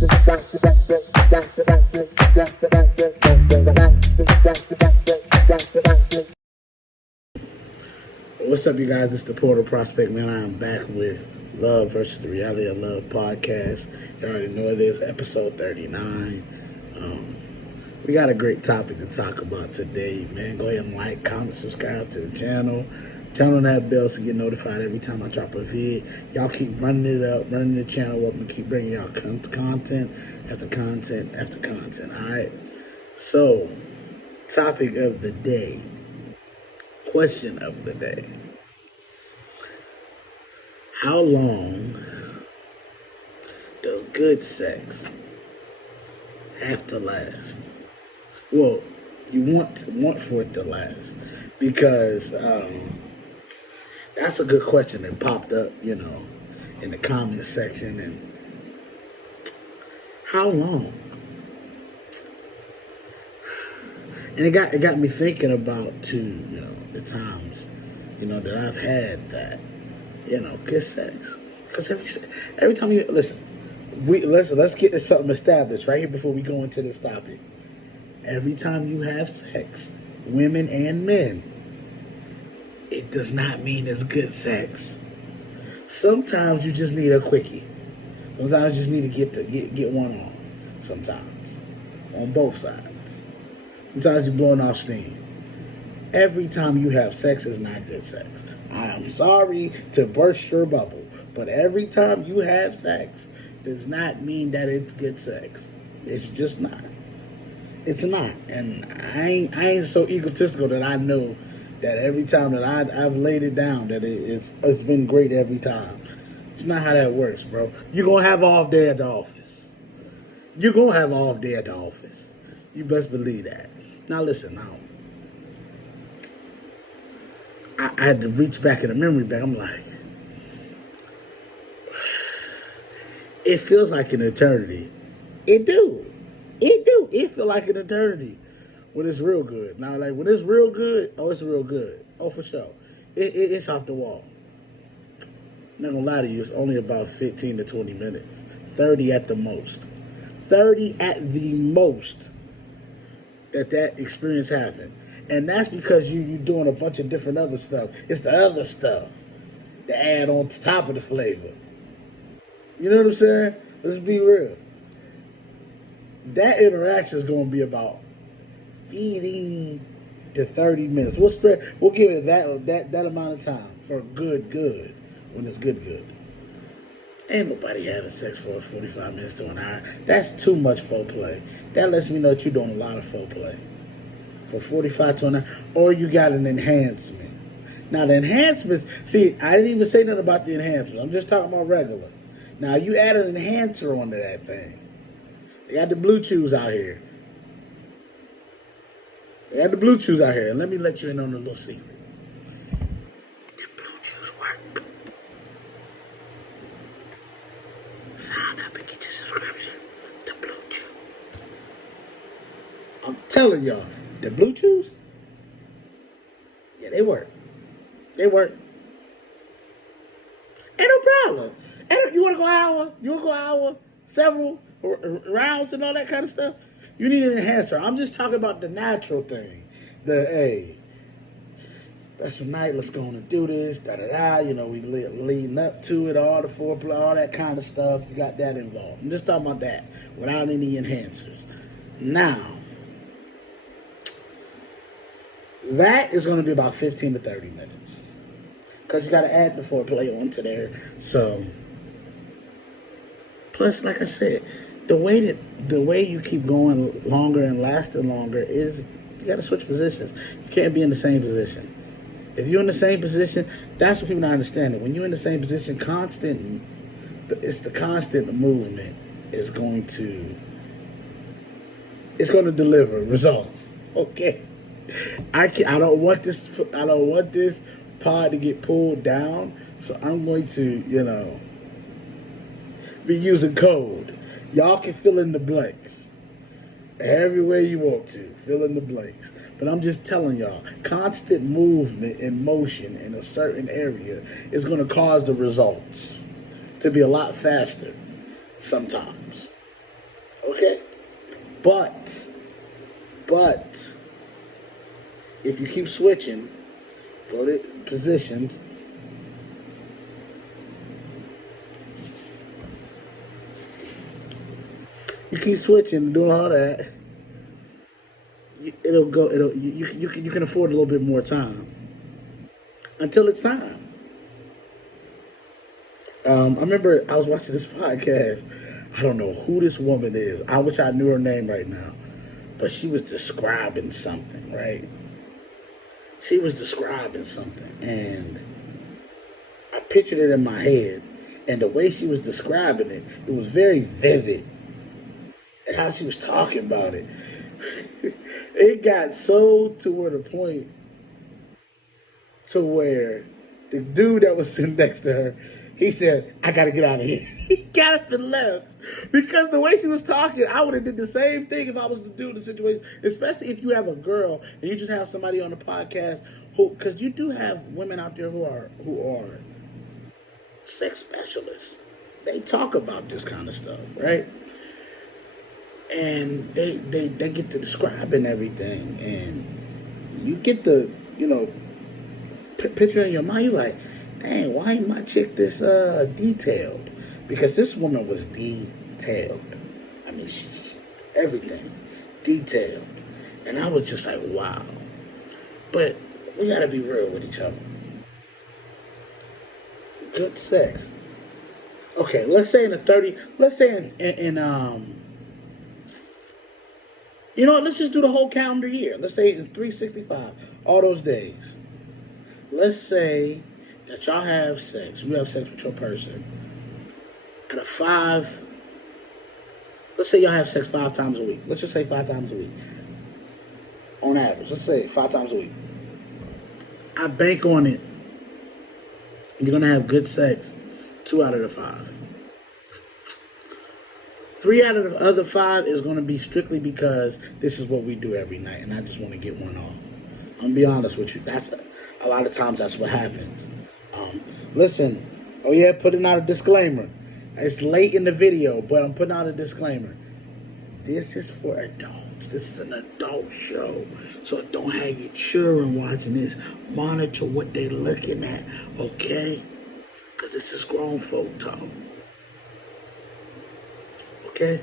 What's up, you guys? It's the Portal Prospect, man. I am back with Love versus the Reality of Love podcast. You already know it is episode 39. We got a great topic to talk about today, man. Go ahead and like, comment, subscribe to the channel. Turn on that bell so you get notified every time I drop a vid. Y'all keep running it up, running the channel up, and keep bringing y'all content after content after content, all right? So, topic of the day. Question of the day. How long does good sex have to last? Well, you want for it to last, because that's a good question that popped up, in the comment section. And how long? And it got me thinking about too, the times, that I've had that, good sex. Because every time you let's get something established right here before we go into this topic. Every time you have sex, women and men, it does not mean it's good sex. Sometimes you just need a quickie. Sometimes you just need to get one on. Sometimes, on both sides. Sometimes you're blowing off steam. Every time you have sex is not good sex. I'm sorry to burst your bubble, but every time you have sex does not mean that it's good sex. It's just not. It's not. And I ain't so egotistical that I know that every time that I've laid it down that it's been great every time. It's not how that works, bro. You're going to have off day at the office. You're going to have off day at the office. You best believe that. Now listen, I had to reach back in the memory bank. I'm like, it feels like an eternity. It do. It feel like an eternity when it's real good. Now, like, when it's real good, it's real good. Oh, for sure. It's off the wall. I'm not gonna lie to you, it's only about 15 to 20 minutes. 30 at the most. 30 at the most that experience happened. And that's because you doing a bunch of different other stuff. It's the other stuff to add on top of the flavor. You know what I'm saying? Let's be real. That interaction is going to be about 15 to 30 minutes. We'll give it that amount of time for good when it's good. Ain't nobody having sex for 45 minutes to an hour. That's too much foreplay. That lets me know that you're doing a lot of foreplay. For 45 to an hour, or you got an enhancement. Now the enhancements, see, I didn't even say nothing about the enhancement. I'm just talking about regular. Now you add an enhancer onto that thing. They got the Bluetooths out here. And let me let you in on a little secret. The Bluetooths work. Sign up and get your subscription to Bluetooth. I'm telling y'all, the Bluetooths, yeah, they work. Ain't no problem. You want to go hour? You want to go hour? Several rounds and all that kind of stuff? You need an enhancer. I'm just talking about the natural thing. Special night, let's go on and do this, we leading up to it, all the foreplay, all that kind of stuff. You got that involved. I'm just talking about that without any enhancers. Now, that is going to be about 15 to 30 minutes. Because you got to add the foreplay onto there. So, plus, like I said, the way you keep going longer and lasting longer is you got to switch positions. You can't be in the same position. If you're in the same position, that's what people don't understand. When you're in the same position, it's the constant movement is going to deliver results. Okay. I don't want this pod to get pulled down, so I'm going to, be using code. Y'all can fill in the blanks. Every way you want to, fill in the blanks. But I'm just telling y'all, constant movement and motion in a certain area is going to cause the results to be a lot faster sometimes. Okay? But, but, if you keep switching, go to positions, you keep switching, doing all that, it'll go, you can afford a little bit more time until it's time. I remember I was watching this podcast. I don't know who this woman is. I wish I knew her name right now. But she was describing something, right? She was describing something. And I pictured it in my head. And the way she was describing it, it was very vivid. And how she was talking about it. It got so to where the point to where the dude that was sitting next to her, he said, I gotta get out of here. He got up and left. Because the way she was talking, I would have did the same thing if I was the dude in the situation. Especially if you have a girl and you just have somebody on the podcast who, because you do have women out there who are sex specialists. They talk about this kind of stuff, right? And they get to describing everything, and you get the, picture in your mind. You're like, dang, why ain't my chick this detailed? Because this woman was detailed. I mean, everything detailed, and I was just like, wow. But we gotta be real with each other. Good sex. Okay, let's say in the 30. Let's say let's just do the whole calendar year. Let's say in 365, all those days. Let's say that y'all have sex. You have sex with your person. Out of five, let's say y'all have sex 5 times a week. Let's just say 5 times a week. On average, let's say 5 times a week. I bank on it. You're going to have good sex 2 out of the 5. 3 out of the other 5 is going to be strictly because this is what we do every night, and I just want to get one off. I'm going to be honest with you. That's a lot of times that's what happens. Listen, oh yeah, putting out a disclaimer. It's late in the video, but I'm putting out a disclaimer. This is for adults. This is an adult show. So don't have your children watching this. Monitor what they're looking at, okay? Because this is grown folk talk. Okay?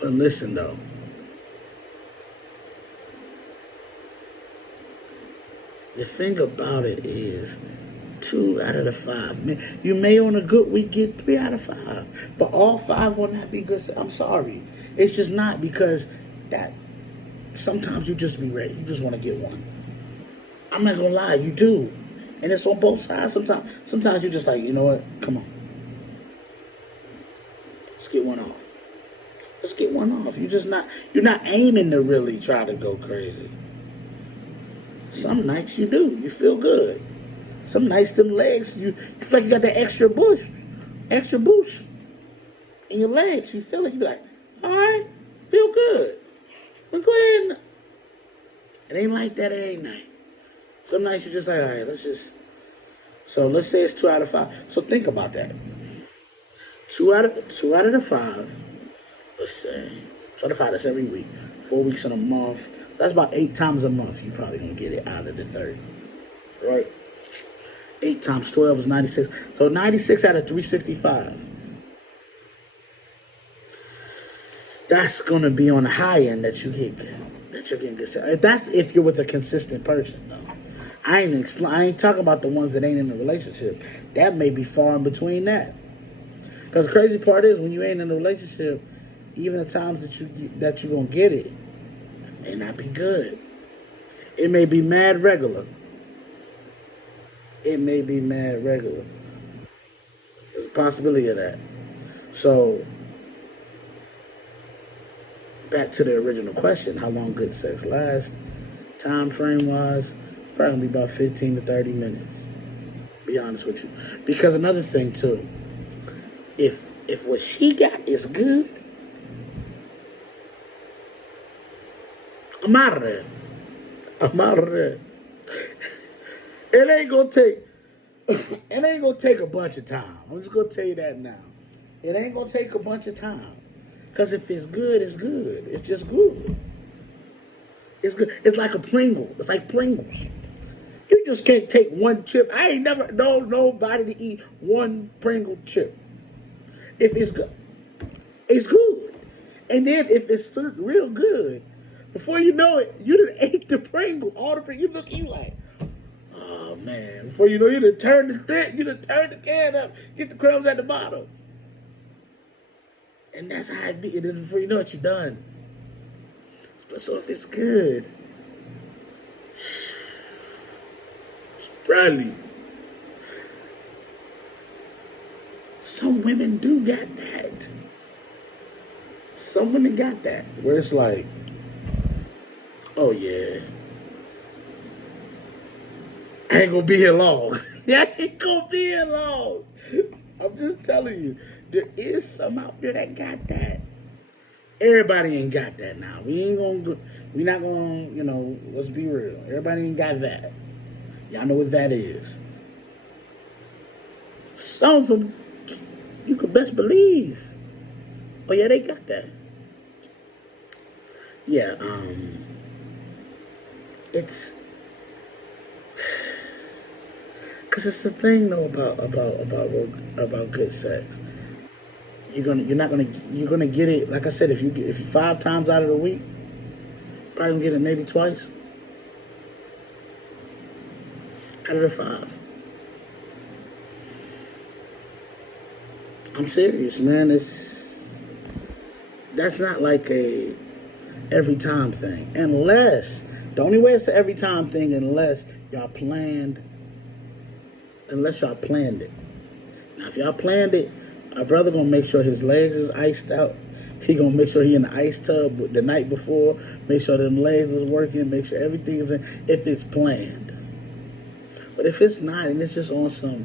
But listen, though. The thing about it is, 2 out of the 5. You may on a good week get 3 out of 5, but all 5 will not be good. I'm sorry, it's just not, because that sometimes you just be ready. You just want to get one. I'm not gonna lie, you do, and it's on both sides. Sometimes you just like, you know what? Come on, let's get one off. Let's get one off. You're not aiming to really try to go crazy. Some nights you do. You feel good. Some nights them legs, you feel like you got that extra boost in your legs. You feel like you be like, all right, feel good. Well, go ahead. It ain't like that every night. Some nights you're just like, all right, so let's say it's 2 out of 5. So think about that. 2 out of the 5. Let's say 2 out of 5. That's every week. 4 weeks in a month. That's about 8 times a month. You probably gonna get it out of the 30, right? 8 times 12 is 96. So 96 out of 365. That's gonna be on the high end that you're getting good. That's if you're with a consistent person, though. I ain't talking about the ones that ain't in a relationship. That may be far in between that. Because the crazy part is, when you ain't in a relationship, even the times that you gonna get it may not be good. It may be mad regular. There's a possibility of that. So, back to the original question, how long good sex lasts, time frame wise, it's probably gonna be about 15 to 30 minutes. Be honest with you. Because another thing too, if what she got is good, I'm out of there. It ain't gonna take a bunch of time. I'm just gonna tell you that now. It ain't gonna take a bunch of time. Because if it's good, it's good. It's just good. It's good. It's like a Pringle. It's like Pringles. You just can't take one chip. I ain't never known nobody to eat one Pringle chip. If it's good, it's good. And then if it's still real good, before you know it, you done ate the Pringle, all the Pringles. You look, you like, oh man. Before you know, you done turn the can up, get the crumbs at the bottom. And that's how it be. And then before you know it, you're done. But so if it's good, Bradley, some women do got that. Some women got that. Where it's like, oh yeah, I ain't gonna be here long. I ain't gonna be here long. I'm just telling you, there is some out there that got that. Everybody ain't got that now. We not gonna, let's be real. Everybody ain't got that. Y'all know what that is. Some of them, you could best believe. Oh yeah, they got that. Yeah, it's, cause it's the thing though about good sex. You're gonna get it. Like I said, if you 5 times out of the week, probably gonna get it maybe twice out of the 5. I'm serious, man. That's not like a every time thing. Unless the only way it's an every time thing, unless y'all planned it. Now, if y'all planned it, a brother gonna make sure his legs is iced out. He gonna make sure he in the ice tub the night before. Make sure them legs is working. Make sure everything is in. If it's planned, but if it's not and it's just on some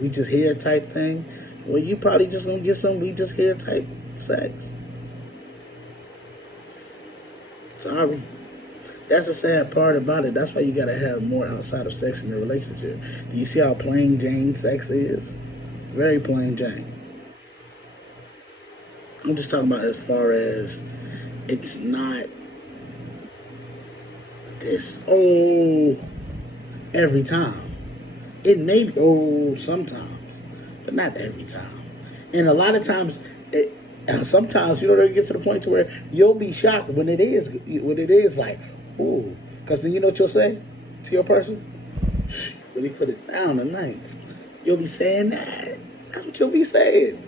we just here type thing, well, you probably just gonna get some we just here type sex. Sorry. That's the sad part about it. That's why you gotta have more outside of sex in your relationship. Do you see how plain Jane sex is? Very plain Jane. I'm just talking about as far as it's not this, every time. It may be, sometimes, but not every time. And a lot of times, sometimes, they get to the point to where you'll be shocked when it is like, ooh. Because then you know what you'll say to your person? Really put it down tonight. You'll be saying that. That's what you'll be saying.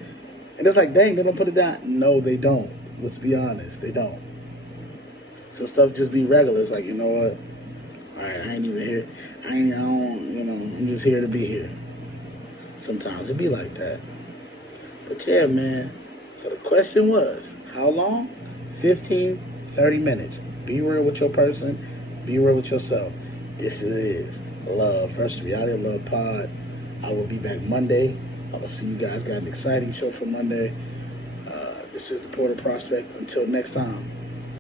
And it's like, dang, they don't put it down. No, they don't. Let's be honest, they don't. Some stuff just be regular. It's like, you know what? All right, I ain't even here. I'm just here to be here. Sometimes it be like that. But yeah, man. So the question was, how long? 15, 30 minutes. Be real with your person. Be real with yourself. This is Love versus Reality Love Pod. I will be back Monday. I will see you guys. Got an exciting show for Monday. This is the Porter Prospect. Until next time.